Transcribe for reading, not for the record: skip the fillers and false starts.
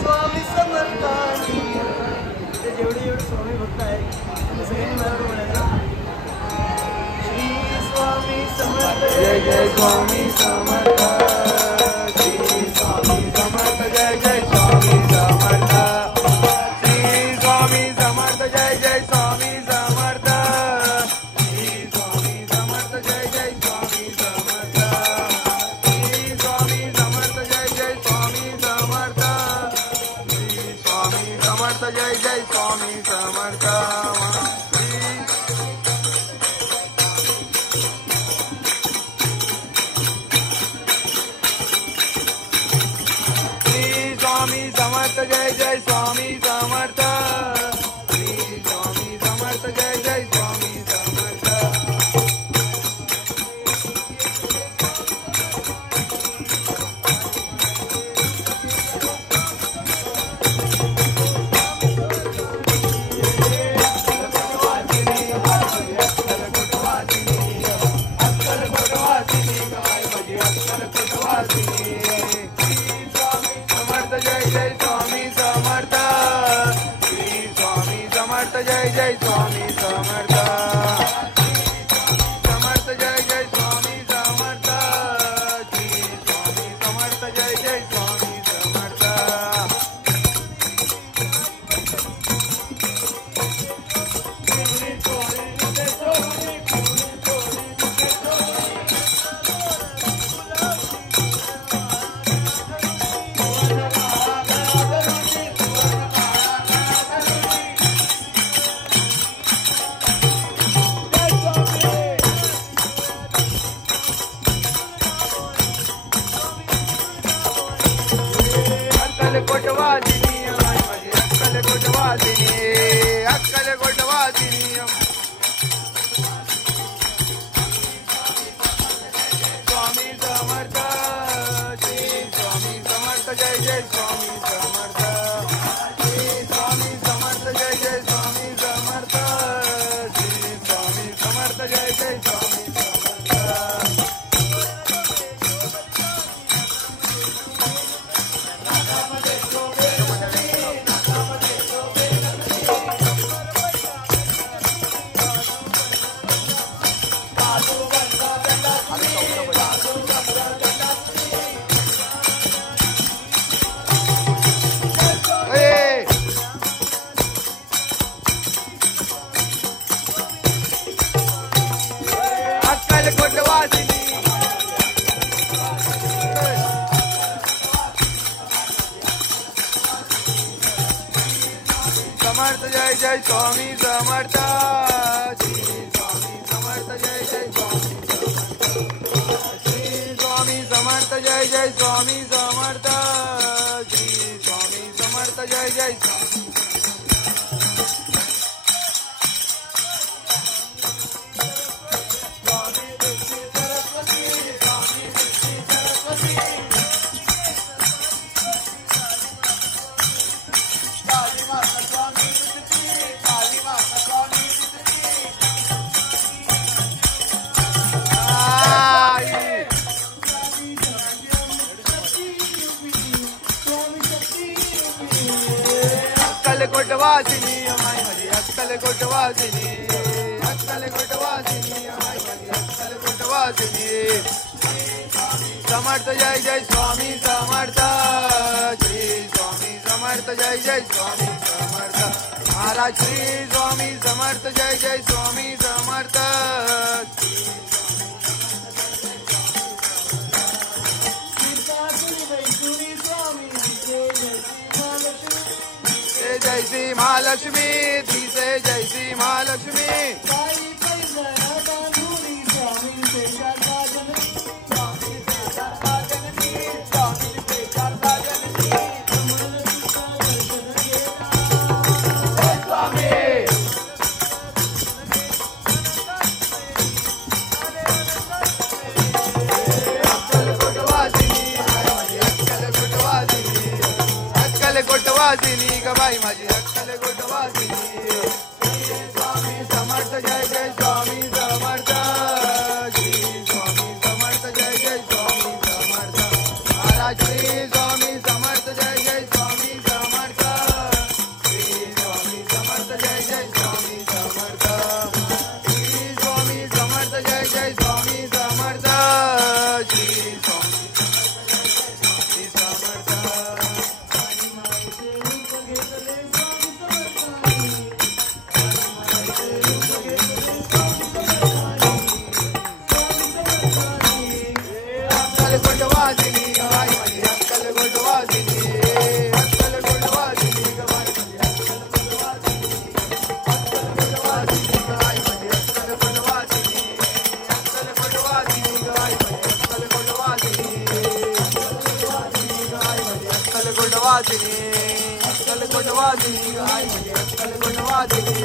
स्वामी समर्थानी. ते जेवढे स्वामी भक्त आहेत ते सगळ्यांनी मला म्हणायचं श्री स्वामी समर्थ. जय जय स्वामी समर्थ. श्री स्वामी समर्थ. जय जय स्वामी समर्थ. श्री स्वामी समर्थ. जय जय स्वामी समर्थ. श्री स्वामी समर्थ. जय जय स्वामी समर्थ. श्री स्वामी समर्थ. जय जय स्वामी समर्थ. श्री स्वामी समर्थ. जय जय स्वामी समर्थ. स्वामी समर्थ. जय जय स्वामी समर्थ. श्री स्वामी समर्थ. जय जय स्वामी समर्थ. जय जय स्वामी समर्थ. श्री स्वामी समर्थ. जय जय स्वामी समर्थ. समर्थ. जय जय स्वामी समर्थ. श्री स्वामी समर्थ. जय जय स्वामी समर्थ. कोटवासिनी माझी अक्कल कोटवासिनी. अक्कल कोटवासिनी. स्वामी समर्थ. श्री स्वामी समर्थ. जय जय स्वामी समर्थ. श्री स्वामी समर्थ. जय जय स्वामी समर्थ. श्री स्वामी समर्थ. जय जय स्वामी समर्थ. अक्कल कोटवासिनी. समर्थ. जय जय स्वामी समर्थ. श्री स्वामी समर्थ. जय जय स्वामी समर्थ. श्री स्वामी समर्थ. जय जय स्वामी समर्थ. श्री स्वामी समर्थ. जय जय स्वामी. अक्कल कोटवासिनी माई माझी अक्कल कोटवासिनी. अक्कल कोटवासिनी माई माझी अक्कल कोटवासिनी. समर्थ. जय जय स्वामी समर्थ. श्री स्वामी समर्थ. जय जय स्वामी समर्थ. महाराज श्री स्वामी समर्थ. जय जय स्वामी समर्थ. जय श्री महालक्ष्मी. श्री से जय श्री महालक्ष्मी. कोटवासिनी ग बाई माझी अक्कल कोटवासिनी. स्वामी समर्थ. जय जय स्वामी समर्थ. श्री स्वामी समर्थ. जय जय स्वामी समर्थ. महाराज श्री स्वामी समर्थ. जय जय स्वामी समर्थ. श्री स्वामी समर्थ अक्कलकोटवासिनी गाय माझी अक्कलकोटवासिनी अक्कलकोटवासिनी गाय माझी अक्कलकोटवासिनी गाय माझी अक्कलकोटवासिनी अक्कलकोटवासिनी गाय माझी अक्कलकोटवासिनी गाय माझी अक्कलकोटवासिनी अक्कलकोटवासिनी गाय माझी अक्कलकोटवासिनी